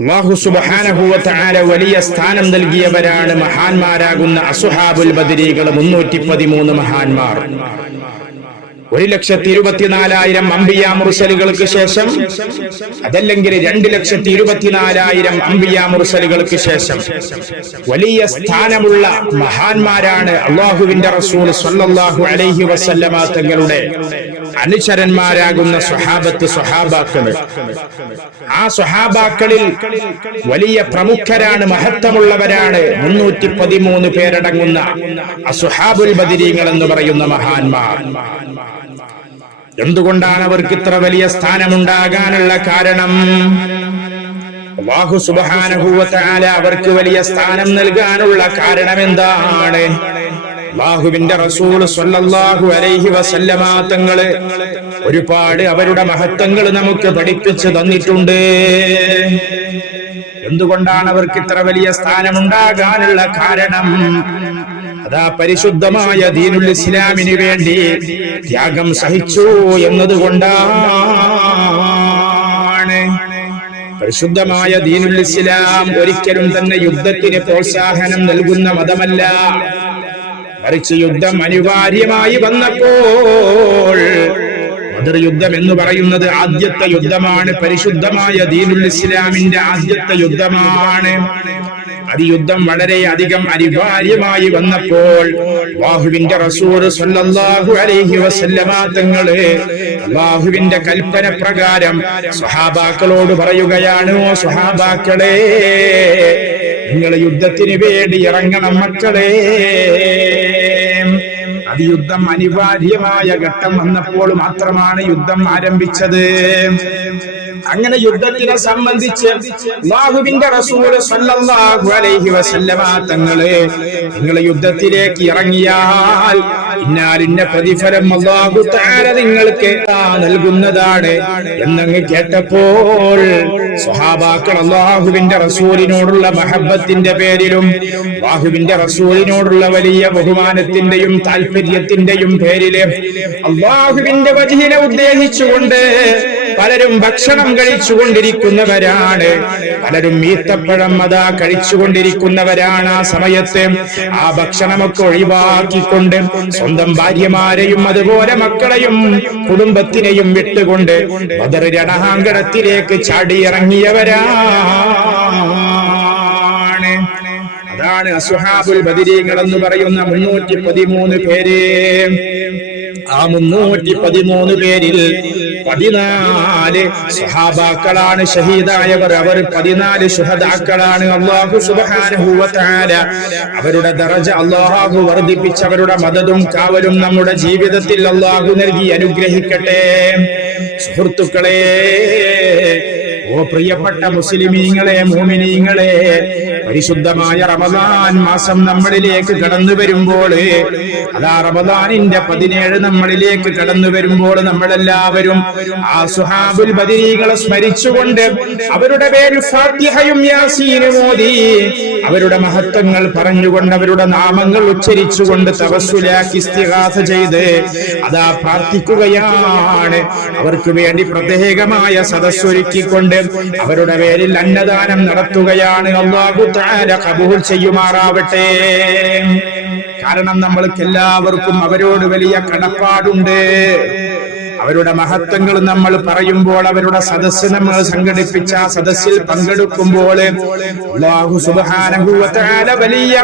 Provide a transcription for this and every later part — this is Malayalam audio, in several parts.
അല്ലാഹു സുബ്ഹാനഹു വ തആല വലിയ സ്ഥാനം നൽകിയവരാണ് മഹാന്മാരാകുന്ന അസ്ഹാബുൽ ബദരീകൾ. 313 മഹാന്മാർ. 1,24,000 അംബിയാ മുർസലുകൾക്ക് ശേഷം, അതല്ലെങ്കിൽ 2,24,000 അംബിയാ മുർസലുകൾക്ക് ശേഷം വലിയ സ്ഥാനമുള്ള മഹാന്മാരാണ് അല്ലാഹുവിന്റെ റസൂൽ സ്വല്ലല്ലാഹു അലൈഹി വസല്ലമ തങ്ങളുടെ അനുചരന്മാരാകുന്ന സ്വഹാബാക്കൾ. ആ സ്വഹാബാക്കളിൽ വലിയ പ്രമുഖരാണ്, മഹത്വമുള്ളവരാണ് 313 പേരടങ്ങുന്ന അസ്ഹാബുൽ ബദരീങ്ങൾ എന്ന് പറയുന്ന മഹാന്മാർ. എന്തുകൊണ്ടാണ് അവർക്ക് ഇത്ര വലിയ സ്ഥാനമുണ്ടാകാനുള്ള കാരണം? അല്ലാഹു സുബ്ഹാനഹു വ തആല അവർക്ക് വലിയ സ്ഥാനം നൽകാനുള്ള കാരണം എന്താണ്? അല്ലാഹുവിന്റെ റസൂൽ സ്വല്ലല്ലാഹു അലൈഹി വസല്ലമ തങ്ങള് ഒരുപാട് അവരുടെ മഹത്വങ്ങൾ നമുക്ക് പഠിപ്പിച്ചു തന്നിട്ടുണ്ട്. എന്തുകൊണ്ടാണ് അവർക്ക് ഇത്ര വലിയ സ്ഥാനമുണ്ടാകാനുള്ള കാരണം? അതാ പരിശുദ്ധമായ ദീനുൽ ഇസ്ലാമിന് വേണ്ടി ത്യാഗം സഹിച്ചു എന്നതുകൊണ്ടാണ്. പരിശുദ്ധമായ ദീനുൽ ഇസ്ലാം ഒരിക്കലും തന്നെ യുദ്ധത്തിന് പ്രോത്സാഹനം നൽകുന്ന മതമല്ല. മറിച്ച് യുദ്ധം അനിവാര്യമായി വന്നപ്പോൾ, ബദർ യുദ്ധം എന്ന് പറയുന്നത് ആദ്യത്തെ യുദ്ധമാണ്. പരിശുദ്ധമായ ദീനുൽ ഇസ്ലാമിന്റെ ആദ്യത്തെ യുദ്ധമാണ്. അത് യുദ്ധം വളരെയധികം അനിവാര്യമായി വന്നപ്പോൾ അല്ലാഹുവിന്റെ റസൂൽ സ്വല്ലല്ലാഹു അലൈഹി വസല്ലമ തങ്ങള് അല്ലാഹുവിന്റെ കൽപ്പന പ്രകാരം സ്വഹാബാക്കളോട് പറയുകയാണ്, ഓ സ്വഹാബാക്കളെ, നിങ്ങൾ യുദ്ധത്തിന് വേണ്ടി ഇറങ്ങണം മക്കളെ. അത് യുദ്ധം അനിവാര്യമായ ഘട്ടം വന്നപ്പോൾ മാത്രമാണ് യുദ്ധം ആരംഭിച്ചത്. അങ്ങനെ യുദ്ധത്തിനെ സംബന്ധിച്ച് അല്ലാഹുവിന്റെ റസൂൽ സ്വല്ലല്ലാഹു അലൈഹി വസല്ലമ തങ്ങള് നിങ്ങൾ യുദ്ധത്തിലേക്ക് ഇറങ്ങിയാൽ ഇന്നാലിന്ന പ്രതിഫലം അല്ലാഹു തആല നിങ്ങൾക്ക് നൽകുന്നതാണ് എന്നങ്ങ് കേട്ടപ്പോൾ സ്വഹാബാക്കൾ അല്ലാഹുവിന്റെ റസൂലിനോടുള്ള മഹബ്ബത്തിന്റെ പേരിലും അല്ലാഹുവിന്റെ റസൂലിനോടുള്ള വലിയ ബഹുമാനത്തിന്റെയും താല്പര്യത്തിന്റെയും പേരില് അല്ലാഹുവിന്റെ വജ്ഹിനെ ഉദ്ദേശിച്ചുകൊണ്ട് പലരും ഭക്ഷണം കഴിച്ചുകൊണ്ടിരിക്കുന്നവരാണ്. പലരും ഈത്തപ്പഴം അതാ കഴിച്ചുകൊണ്ടിരിക്കുന്നവരാണ്. ആ സമയത്ത് ആ ഭക്ഷണമൊക്കെ ഒഴിവാക്കിക്കൊണ്ട് സ്വന്തം ഭാര്യമാരെയും അതുപോലെ മക്കളെയും കുടുംബത്തിനെയും വിട്ടുകൊണ്ട് ബദർ രണാങ്കണത്തിലേക്ക് ചാടിയിറങ്ങിയവരാണ്. അതാണ് അസ്ഹാബുൽ ബദരീങ്ങൾ എന്ന് പറയുന്ന 313 പേര്. ആ 313 പേരിൽ 14 സ്വഹാബാക്കളാണ് ഷഹീദായവർ. അവർ 14 ശുഹദാക്കളാണ്. അല്ലാഹു സുബ്ഹാനഹു വ തആല അവരുടെ ദറജ അല്ലാഹു വർദ്ധിപ്പിച്ച് അവരുടെ മദദും കാവലും നമ്മുടെ ജീവിതത്തിൽ അല്ലാഹു നൽകി അനുഗ്രഹിക്കട്ടെ. സുഹൃത്തുക്കളെ, ഓ പ്രിയപ്പെട്ട മുസ്ലിമീങ്ങളെ, മുഅ്മിനീങ്ങളെ, പരിശുദ്ധമായ റമദാൻ മാസം നമ്മളിലേക്ക് കടന്നു വരുമ്പോൾ, അതാ റമദാനിന്റെ 17 നമ്മളിലേക്ക് കടന്നു വരുമ്പോൾ നമ്മളെല്ലാവരും ആ സ്വഹാബുൽ ബദരീകളെ സ്മരിച്ചുകൊണ്ട് അവരുടെ പേരിൽ ഫാത്തിഹയും യാസീനും ഓതി അവരുടെ മഹത്വങ്ങൾ പറഞ്ഞുകൊണ്ട് അവരുടെ നാമങ്ങൾ ഉച്ചരിച്ചുകൊണ്ട് തവസ്സുലാക്കി ഇസ്തിഗാസ ചെയ്ത് അതാ പ്രാർത്ഥിക്കുകയാണ്. അവർക്ക് വേണ്ടി പ്രത്യേകമായ സദസ്സൊരുക്കിക്കൊണ്ട് അവരുടെ പേരിൽ അന്നദാനം നടത്തുകയാണ്. അല്ലാഹു തആല ഖബൂൽ ചെയ്യുമാറാവട്ടെ. കാരണം നമ്മൾക്ക് എല്ലാവർക്കും അവരോട് വലിയ കടപ്പാടുണ്ട്. അവരുടെ മഹത്വങ്ങൾ നമ്മൾ പറയുമ്പോൾ, അവരുടെ സദസ്സ് നമ്മൾ സംഘടിപ്പിച്ച സദസ്സിൽ പങ്കെടുക്കുമ്പോൾ അല്ലാഹു സുബ്ഹാനഹു വ തആല വലിയ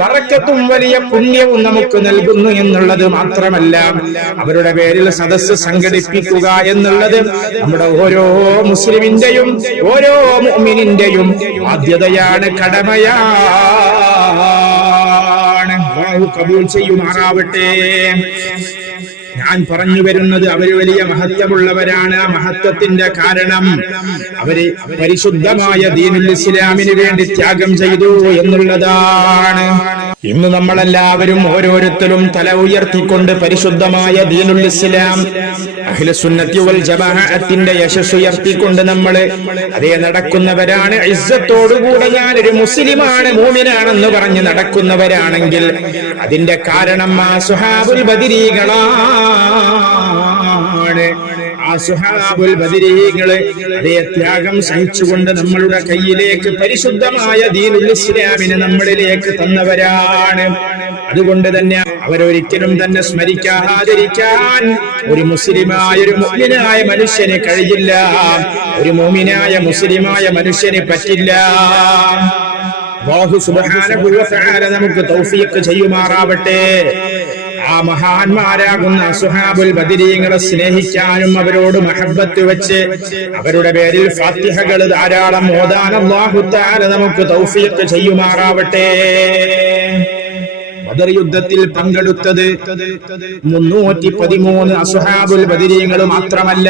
ബറക്കത്തും വലിയ പുണ്യവും നമുക്ക് നൽകുന്നു എന്നുള്ളത് മാത്രമല്ല, അവരുടെ പേരിൽ സദസ്സ് സംഘടിപ്പിക്കുക എന്നുള്ളത് നമ്മുടെ ഓരോ മുസ്ലിമിന്റെയും ഓരോ മുഅ്മിനിന്റെയും ബാധ്യതയാണ്, കടമയാണ്. അല്ലാഹു ഖബൂൽ ചെയ്യുമാറാവട്ടെ. ഞാൻ പറഞ്ഞു വരുന്നത് അവര് വലിയ മഹത്വമുള്ളവരാണ്. ആ മഹത്വത്തിന്റെ കാരണം അവര് പരിശുദ്ധമായ ദീനുൽ ഇസ്ലാമിന് വേണ്ടി ത്യാഗം ചെയ്തു എന്നുള്ളതാണ്. ഇന്ന് നമ്മളെല്ലാവരും ഓരോരുത്തരും തല ഉയർത്തിക്കൊണ്ട് പരിശുദ്ധമായ ദീനുൽ ഇസ്ലാം അഹ്ലുസുന്നത്തി വൽ ജമാഅത്തിന്റെ യശസ് ഉയർത്തിക്കൊണ്ട് നമ്മൾ അതേ നടക്കുന്നവരാണ്. ഇസ്സത്തോടുകൂടെ ഞാനൊരു മുസ്ലിമാണ്, മുഅ്മിനാണെന്ന് പറഞ്ഞ് നടക്കുന്നവരാണെങ്കിൽ അതിന്റെ കാരണം ആ സ്വഹാബുൽ ബദരീകളാണ്. ആ അസ്ഹാബുൽ ബദരീങ്ങള് അതേ ത്യാഗം സഹിച്ചുകൊണ്ട് നമ്മളുടെ കയ്യിലേക്ക് പരിശുദ്ധമായ ദീനുൽ ഇസ്ലാമിനെ നമ്മളിലേക്ക് തന്നവരാണ്. അതുകൊണ്ട് തന്നെ അവരൊരിക്കലും തന്നെ സ്മരിക്കാതിരിക്കാൻ ഒരു മുസ്ലിമായ ഒരു മുഅ്മിനായ മനുഷ്യന് കഴിയില്ല. ഒരു മുഅ്മിനായ മുസ്ലിമായ മനുഷ്യന് പറ്റില്ല. അല്ലാഹു സുബ്ഹാനഹു വ തആല നമുക്ക് തൗഫീഖ് ചെയ്യുമാറാവട്ടെ. ആ മഹാന്മാരാകുന്ന അസ്ഹാബുൽ ബദരീങ്ങളെ സ്നേഹിക്കാനും അവരോട് മഹബ്ബത്ത് വെച്ച് അവരുടെ പേരിൽ ഫാത്തിഹകൾ ധാരാളം ഓതാൻ അല്ലാഹു തആല നമുക്ക് തൗഫീഖ് ചെയ്യുമാറാവട്ടെ. ബദർ യുദ്ധത്തിൽ പങ്കെടുത്തത് 313 അസ്ഹാബുൽ ബദരീങ്ങൾ മാത്രമല്ല,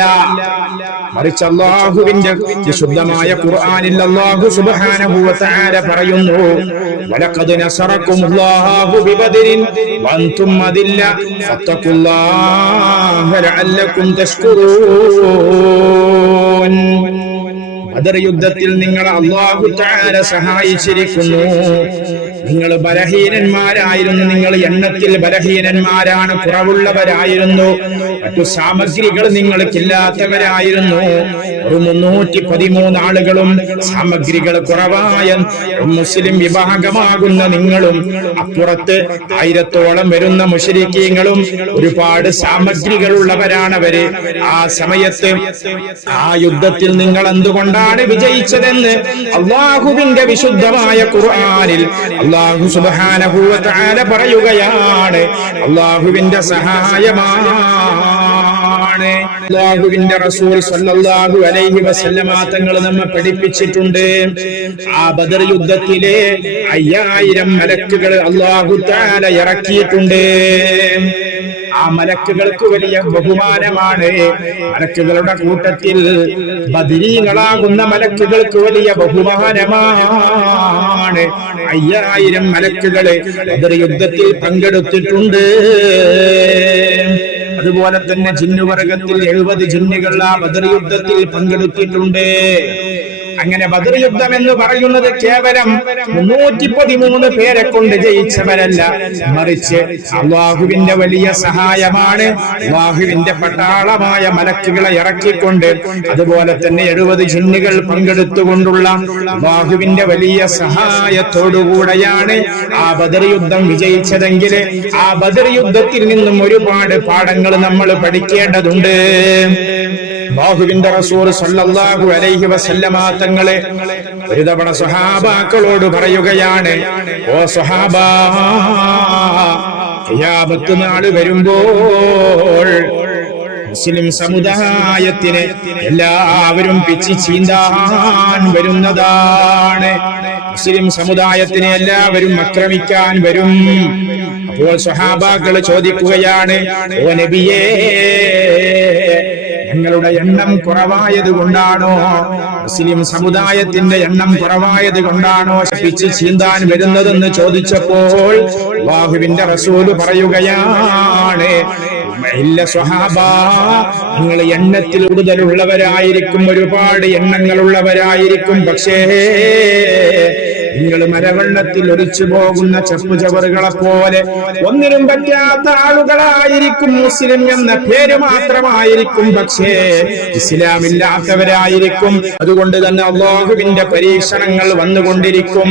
മറിച്ച് അല്ലാഹുവിന്റെ വിശുദ്ധമായ ഖുർആനിൽ അല്ലാഹു സുബ്ഹാനഹു വ തആല പറയുന്നു, വലഖദ് നസറകുമുല്ലാഹു ബിബദരിൻ വഅൻതും അദില്ല ഫത്തഖുല്ലാഹ ലഅല്ലകും തഷ്കുറൂൻ. ബദർ യുദ്ധത്തിൽ നിങ്ങൾ അല്ലാഹു തആല സഹായിച്ചിരിക്കുന്നു. നിങ്ങൾ ബലഹീനന്മാരായിരുന്നു, നിങ്ങൾ എണ്ണത്തിൽ ബലഹീനന്മാരാണ്, കുറവുള്ളവരായിരുന്നു, മറ്റു സാമഗ്രികൾ നിങ്ങൾക്കില്ലാത്തവരായിരുന്നു. ഒരു 313 ആളുകളും സാമഗ്രികൾ കുറവായ മുസ്ലിം വിഭാഗമാകുന്ന നിങ്ങളും അപ്പുറത്ത് 1000-ഓളം വരുന്ന മുശ്രിക്കീങ്ങളും ഒരുപാട് സാമഗ്രികളുള്ളവരാണവര്. ആ സമയത്ത് ആ യുദ്ധത്തിൽ നിങ്ങൾ എന്തുകൊണ്ടാണ് വിജയിച്ചതെന്ന് അല്ലാഹുവിന്റെ വിശുദ്ധമായ ഖുർആനിൽ അല്ലാഹു സുബ്ഹാനഹു വ തആല പറയുകയാണ്. അല്ലാഹുവിന്റെ സഹായമാണ്. അല്ലാഹുവിന്റെ റസൂൽ സ്വല്ലല്ലാഹു അലൈഹി വസല്ലമ തങ്ങൾ നമ്മെ പഠിപ്പിച്ചിട്ടുണ്ട്. ആ ബദർ യുദ്ധത്തിലെ 5000 മലക്കുകൾ അല്ലാഹു തആല ഇറക്കിയിട്ടുണ്ട്. ആ മലക്കുകൾക്ക് വലിയ ബഹുമാനമാണ്. മലക്കുകളുടെ കൂട്ടത്തിൽ ബദരീങ്ങളാകുന്ന മലക്കുകൾക്ക് വലിയ ബഹുമാനമാണ്. 5000 മലക്കുകളെ ബദർ യുദ്ധത്തിൽ പങ്കെടുത്തിട്ടുണ്ട്. അതുപോലെ തന്നെ ജിന്നുവർഗത്തിൽ 70 ജിന്നുകൾ ആ ബദർ യുദ്ധത്തിൽ പങ്കെടുത്തിട്ടുണ്ട്. അങ്ങനെ ബദർ യുദ്ധം എന്ന് പറയുന്നത് കേവലം 313 പേരെ കൊണ്ട് ജയിച്ചവരല്ല, മറിച്ച് അല്ലാഹുവിന്റെ വലിയ സഹായമാണ്. അല്ലാഹുവിന്റെ പട്ടാളമായ മലക്കുകളെ ഇറക്കിക്കൊണ്ട് അതുപോലെ തന്നെ 70 ജിന്നുകൾ പങ്കെടുത്തുകൊണ്ടുള്ള അല്ലാഹുവിന്റെ വലിയ സഹായത്തോടുകൂടെയാണ് ആ ബദർ യുദ്ധം വിജയിച്ചതെങ്കിൽ ആ ബദർ യുദ്ധത്തിൽ നിന്നും ഒരുപാട് പാഠങ്ങൾ നമ്മൾ പഠിക്കേണ്ടതുണ്ട്. അല്ലാഹുവിന്റെ റസൂൽ സ്വല്ലല്ലാഹു അലൈഹി വസല്ലമ തങ്ങളെ ഒരു തവണ സ്വഹാബാക്കളോട് പറയുകയാണ്, ഓ സ്വഹാബാ, ഖിയാമത്ത് നാൾ വരുമ്പോൾ മുസ്ലിം സമുദായത്തിനെ എല്ലാവരും പിച്ചി ചീന്താൻ വരുന്നതാണ്. മുസ്ലിം സമുദായത്തിനെ എല്ലാവരും ആക്രമിക്കാൻ വരും. അപ്പോൾ സ്വഹാബാക്കൾ ചോദിക്കുകയാണ്, ഓ നബിയേ, ഞങ്ങളുടെ എണ്ണം കുറവായത് കൊണ്ടാണോ, മുസ്ലിം സമുദായത്തിന്റെ എണ്ണം കുറവായത് കൊണ്ടാണോ പിച്ച് ചീന്താൻ വരുന്നതെന്ന് ചോദിച്ചപ്പോൾ അല്ലാഹുവിന്റെ റസൂല് പറയുകയാണ്, ഇല്ല സ്വഹാബാ, നിങ്ങൾ എണ്ണത്തിൽ കൂടുതലുള്ളവരായിരിക്കും, ഒരുപാട് എണ്ണങ്ങളുള്ളവരായിരിക്കും, പക്ഷേ നിങ്ങൾ മരവെള്ളത്തിൽ ഒലിച്ചു പോകുന്ന ചെപ്പുചവറുകളെ പോലെ ഒന്നിനും പറ്റാത്ത ആളുകളായിരിക്കും. മുസ്ലിം എന്ന പേര് മാത്രമായിരിക്കും, പക്ഷേ ഇസ്ലാമില്ലാത്തവരായിരിക്കും. അതുകൊണ്ട് തന്നെ അല്ലാഹുവിന്റെ പരീക്ഷണങ്ങൾ വന്നുകൊണ്ടിരിക്കും.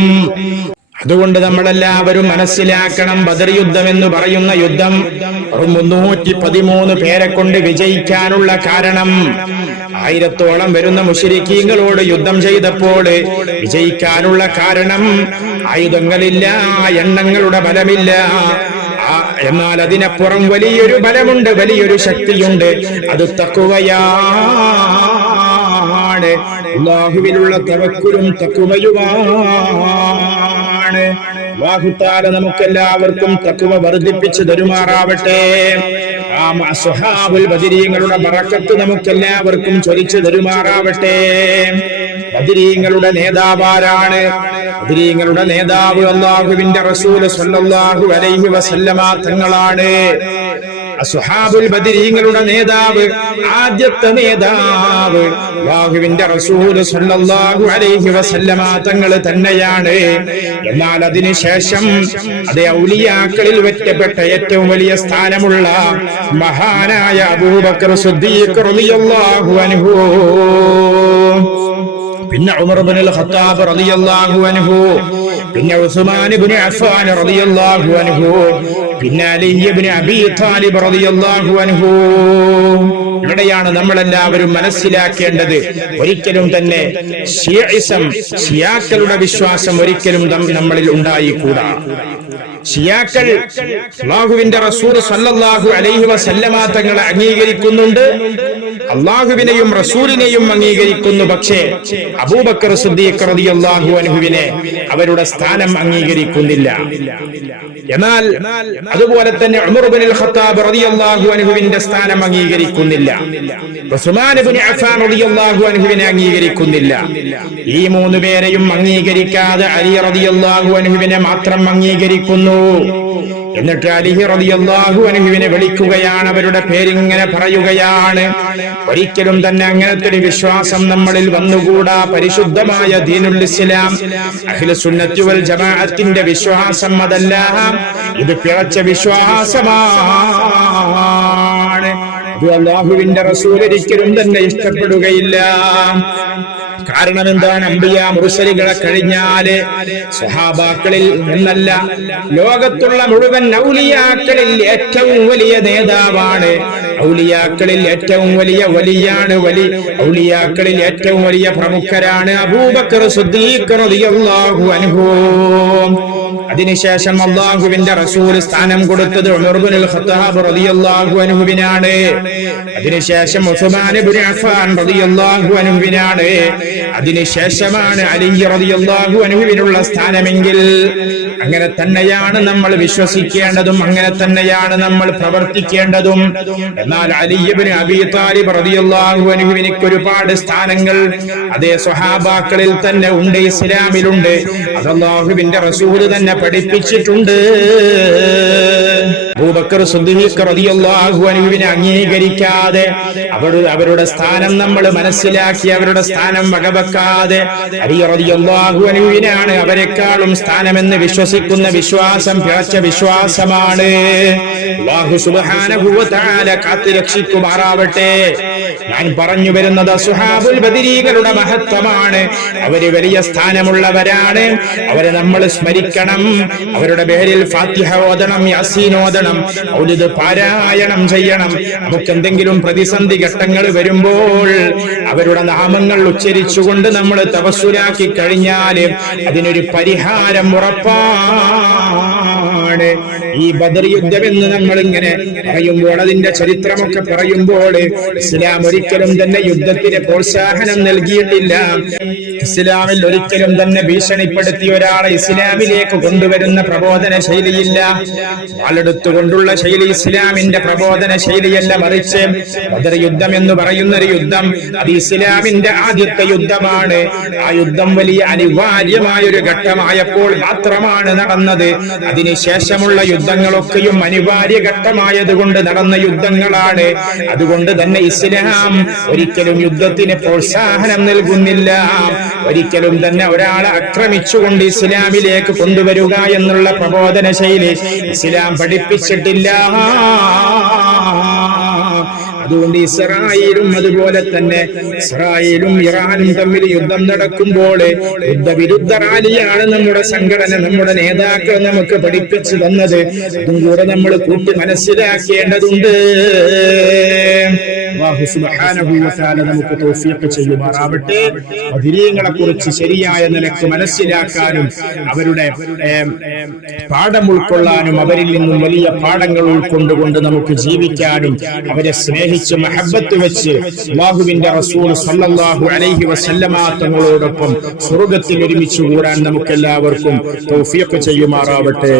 അതുകൊണ്ട് നമ്മളെല്ലാവരും മനസ്സിലാക്കണം, ബദർ യുദ്ധം എന്ന് പറയുന്ന യുദ്ധം 313 പേരെ കൊണ്ട് വിജയിക്കാനുള്ള കാരണം 1000-ഓളം വരുന്ന മുശ്രിക്കീങ്ങളോട് യുദ്ധം ചെയ്തപ്പോൾ വിജയിക്കാനുള്ള കാരണം ആയുധങ്ങളില്ല, എണ്ണങ്ങളുടെ ബലമില്ല. എന്നാൽ അതിനപ്പുറം വലിയൊരു ബലമുണ്ട്, വലിയൊരു ശക്തിയുണ്ട്. അത് തഖ്വയാണ്. അല്ലാഹുവിലുള്ള തവക്കുലും തഖ്വയുമാണ്. അല്ലാഹു തആല നമുക്കെല്ലാവർക്കും തഖ്വ വർദ്ധിപ്പിച്ചു തരുമാറാവട്ടെ. ആ അസ്ഹാബുൽ ബദരീങ്ങളുടെ ബറക്കത്ത് നമുക്കെല്ലാവർക്കും ചൊരിച്ചു തരുമാറാവട്ടെ. ബദരീങ്ങളുടെ നേതാവാരാണ്? ബദരീങ്ങളുടെ നേതാവ് അല്ലാഹുവിന്റെ റസൂൽ സ്വല്ലല്ലാഹു അലൈഹി വസല്ലമ തങ്ങളാണ്. അസ്ഹാബുൽ ബദരീങ്ങളുടെ നേതാവ്, ആദ്യത്തെ നേതാവ് അല്ലാഹുവിന്റെ റസൂൽ സല്ലല്ലാഹു അലൈഹി വസല്ലമ തങ്ങൾ തന്നെയാണ്. എന്നാൽ അതിനുശേഷം അതേ ഔലിയാക്കളിൽ വെറ്റപ്പെട്ട ഏറ്റവും വലിയ സ്ഥാനമുള്ള മഹാനായ അബൂബക്കർ സിദ്ദീഖ് റളിയല്ലാഹു അൻഹു, പിന്നെ ഉമർ ഇബ്നുൽ ഖത്താബ് റളിയല്ലാഹു അൻഹു, പിന്നെ ഉസ്മാൻ ഇബ്നു അഫ്ഫാൻ റളിയല്ലാഹു അൻഹു, പിന്നെ അലി ഇബ്നു അബീ ത്വാലിബ് റളിയല്ലാഹു അൻഹു. ഇവിടെയാണ് നമ്മളെല്ലാവരും മനസ്സിലാക്കേണ്ടത്. ഒരിക്കലും തന്നെ ഷിയഇസം, ഷിയാക്കളുടെ വിശ്വാസം ഒരിക്കലും നമ്മളിൽ ഉണ്ടായിക്കൂടാ. ഷിയാക്കൾ അല്ലാഹുവിന്റെ റസൂൽ സല്ലല്ലാഹു അലൈഹി വസല്ലമ തങ്ങളെ അംഗീകരിക്കുന്നുണ്ട്, അല്ലാഹുവിനെയും റസൂലിനെയും അംഗീകരിക്കുന്നു. പക്ഷേ അബൂബക്കർ സിദ്ദീഖ് റളിയല്ലാഹു അൻഹുവിനെ അവരുടെ സ്ഥാനം അംഗീകരിക്കുന്നില്ല. എന്നാൽ അതുപോലെ തന്നെ ഉമർ ഇബ്നുൽ ഖത്താബ് റളിയല്ലാഹു അൻഹുവിന്റെ സ്ഥാനം അംഗീകരിക്കുന്നില്ല, ഉസ്മാൻ ഇബ്നു അഫ്ഫാൻ റളിയല്ലാഹു അൻഹുവിനെ അംഗീകരിക്കുന്നില്ല. ഈ മൂന്ന് പേരെയും അംഗീകരിക്കാതെ അലി റളിയല്ലാഹു അൻഹുവിനെ മാത്രം അംഗീകരിക്കുന്നു. എന്നിട്ട് അലി റളിയല്ലാഹു അൻഹുവിനെ വിളിക്കുകയാണ്, അവരുടെ പേരിങ്ങനെ പറയുകയാണ്. ഒരിക്കലും തന്നെ അങ്ങനത്തെ ഒരു വിശ്വാസം നമ്മളിൽ വന്നുകൂടാ. പരിശുദ്ധമായ ദീനുൽ ഇസ്ലാം, അഹ്ലുസ് സുന്നത്തി വൽ ജമാഅത്തിന്റെ വിശ്വാസം അതല്ല, ഇത് പിഴച്ച വിശ്വാസമാണ്. ഇത് അല്ലാഹുവിന്റെ റസൂൽ ഒരിക്കലും തന്നെ ഇഷ്ടപ്പെടുകയില്ല. കാരണം എന്താണ്? അംബിയ മുർസലികളെ കഴിഞ്ഞാല് സ്വഹാബാക്കളിൽ എന്നല്ല, ലോകത്തുള്ള മുഴുവൻ ഔലിയാക്കളിൽ ഏറ്റവും വലിയ നേതാവാണ്, ഔലിയാക്കളിൽ ഏറ്റവും വലിയ വലിയാണ്, ഔലിയാക്കളിൽ ഏറ്റവും വലിയ പ്രമുഖരാണ് അബൂബക്കർ സിദ്ദീഖ് റളിയല്ലാഹു അൻഹു. അതിനുശേഷം അല്ലാഹുവിന്റെ റസൂൽ സ്ഥാനം കൊടുത്തത് ഉമർ ഇബ്നുൽ ഖത്താബ് റളിയല്ലാഹു അൻഹുവിനാണ്. അതിനുശേഷം ഉസ്മാൻ ഇബ്നു അഫ്ഫാൻ റളിയല്ലാഹു അൻഹുവിനാണ്. അതിനുശേഷമാണ് അലി റളിയല്ലാഹു അൻഹുവിനുള്ള സ്ഥാനമെങ്കിൽ അങ്ങനെ തന്നെയാണ് നമ്മൾ വിശ്വസിക്കേണ്ടതും, അങ്ങനെ തന്നെയാണ് നമ്മൾ പ്രവർത്തിക്കേണ്ടതും. എന്നാൽ അലി ഇബ്നു അബീ ത്വാലിബ് റളിയല്ലാഹു അൻഹുവിന് ഒരുപാട് സ്ഥാനങ്ങൾ അതേ സ്വഹാബാക്കളിൽ തന്നെ ഉണ്ട്, ഇസ്ലാമിലുണ്ട്. അത് അല്ലാഹുവിന്റെ റസൂൽ തന്നെ പഠിപ്പിച്ചിട്ടുണ്ട്. അബൂബക്കർ സിദ്ദീഖ് റളിയല്ലാഹു അൻഹുവിനെ അംഗീകരിക്കാതെ അവരുടെ സ്ഥാനം നമ്മൾ മനസ്സിലാക്കി അവരുടെ സ്ഥാനം വകവെക്കാതെ അലി റളിയല്ലാഹു അൻഹുവിനാണ് അവരെക്കാളും സ്ഥാനമെന്ന് വിശ്വസിക്കുന്ന വിശ്വാസം പിഴച്ച വിശ്വാസമാണ്. അല്ലാഹു സുബ്ഹാനഹു വ തആല കാത്തുരക്ഷിക്കുമാറാവട്ടെ. ഞാൻ പറഞ്ഞു വരുന്നത് അസ്ഹാബുൽ ബദരീകളുടെ മഹത്വമാണ്. അവര് വലിയ സ്ഥാനമുള്ളവരാണ്, അവരെ നമ്മൾ സ്മരിക്കണം. അവരുടെ പേരിൽ ഫാത്തിഹ ഓതണം, യാസീൻ ഓതണം, ഔലിദ് പാരായണം ചെയ്യണം. നമുക്ക് എന്തെങ്കിലും പ്രതിസന്ധി ഘട്ടങ്ങൾ വരുമ്പോൾ അവരുടെ നാമങ്ങൾ ഉച്ചരിച്ചുകൊണ്ട് നമ്മൾ തവസ്സുലാക്കി കഴിഞ്ഞാൽ അതിനൊരു പരിഹാരം ഉറപ്പാണ്. ഈ ബദർ യുദ്ധം എന്ന് നമ്മൾ ഇങ്ങനെ പറയുമ്പോൾ, അതിന്റെ ചരിത്രമൊക്കെ പറയുമ്പോൾ, ഇസ്ലാം ഒരിക്കലും തന്നെ യുദ്ധത്തിന് പ്രോത്സാഹനം നൽകിയിട്ടില്ല. ഇസ്ലാമിൽ ഒരിക്കലും തന്നെ ഭീഷണിപ്പെടുത്തിയ ഒരാളെ ഇസ്ലാമിലേക്ക് കൊണ്ടുവരുന്ന പ്രബോധന ശൈലിയില്ല. വാളെടുത്തുകൊണ്ടുള്ള ശൈലി ഇസ്ലാമിന്റെ പ്രബോധന ശൈലിയല്ല, മറിച്ച് ബദർ യുദ്ധം എന്ന് പറയുന്ന ഒരു യുദ്ധം അത് ഇസ്ലാമിന്റെ ആദ്യത്തെ യുദ്ധമാണ്. ആ യുദ്ധം വലിയ അനിവാര്യമായ ഒരു ഘട്ടമായപ്പോൾ മാത്രമാണ് നടന്നത്. അതിനുശേഷമുള്ള യുദ്ധങ്ങളൊക്കെയും അനിവാര്യ ഘട്ടമായതുകൊണ്ട് നടന്ന യുദ്ധങ്ങളാണ്. അതുകൊണ്ട് തന്നെ ഇസ്ലാം ഒരിക്കലും യുദ്ധത്തിന് പ്രോത്സാഹനം നൽകുന്നില്ല. ഒരിക്കലും തന്നെ ഒരാളെ ആക്രമിച്ചുകൊണ്ട് ഇസ്ലാമിലേക്ക് കൊണ്ടുവരിക എന്നുള്ള പ്രബോധന ശൈലി ഇസ്ലാം പഠിപ്പിച്ചിട്ടില്ല. അതുകൊണ്ട് ഇസ്രായേലും അതുപോലെ തന്നെ ഇസ്രായേലും ഇറാനും തമ്മിൽ യുദ്ധം നടക്കുമ്പോൾ യുദ്ധവിരുദ്ധ റാലിയാണ് നമ്മുടെ സംഘടന, നമ്മുടെ നേതാക്കൾ നമുക്ക് പഠിപ്പിച്ചു തന്നത്. അതും കൂടെ നമ്മൾ കൂട്ടി മനസ്സിലാക്കേണ്ടതുണ്ട്. അല്ലാഹു സുബ്ഹാനഹു വ തആല നമുക്ക് തൗഫീഖ് ചെയ്യുമാറാവട്ടെ. ബദരീങ്ങളെ കുറിച്ച് ശരിയായ നിലക്ക് മനസ്സിലാക്കാനും അവരുടെ പാഠം ഉൾക്കൊള്ളാനും അവരിൽ നിന്നും വലിയ പാഠങ്ങൾ ഉൾക്കൊണ്ടുകൊണ്ട് നമുക്ക് ജീവിക്കാനും അവരെ സ്നേഹിച്ച് മഹബ്ബത്ത് വെച്ച് അല്ലാഹുവിന്റെ റസൂൽ സല്ലല്ലാഹു അലൈഹി വസല്ലമ തങ്ങളോടൊപ്പം സ്വർഗ്ഗത്തിൽ ഒരുമിച്ച് കൂടാൻ നമുക്ക് എല്ലാവർക്കും തൗഫീഖ് ചെയ്യുമാറാവട്ടെ.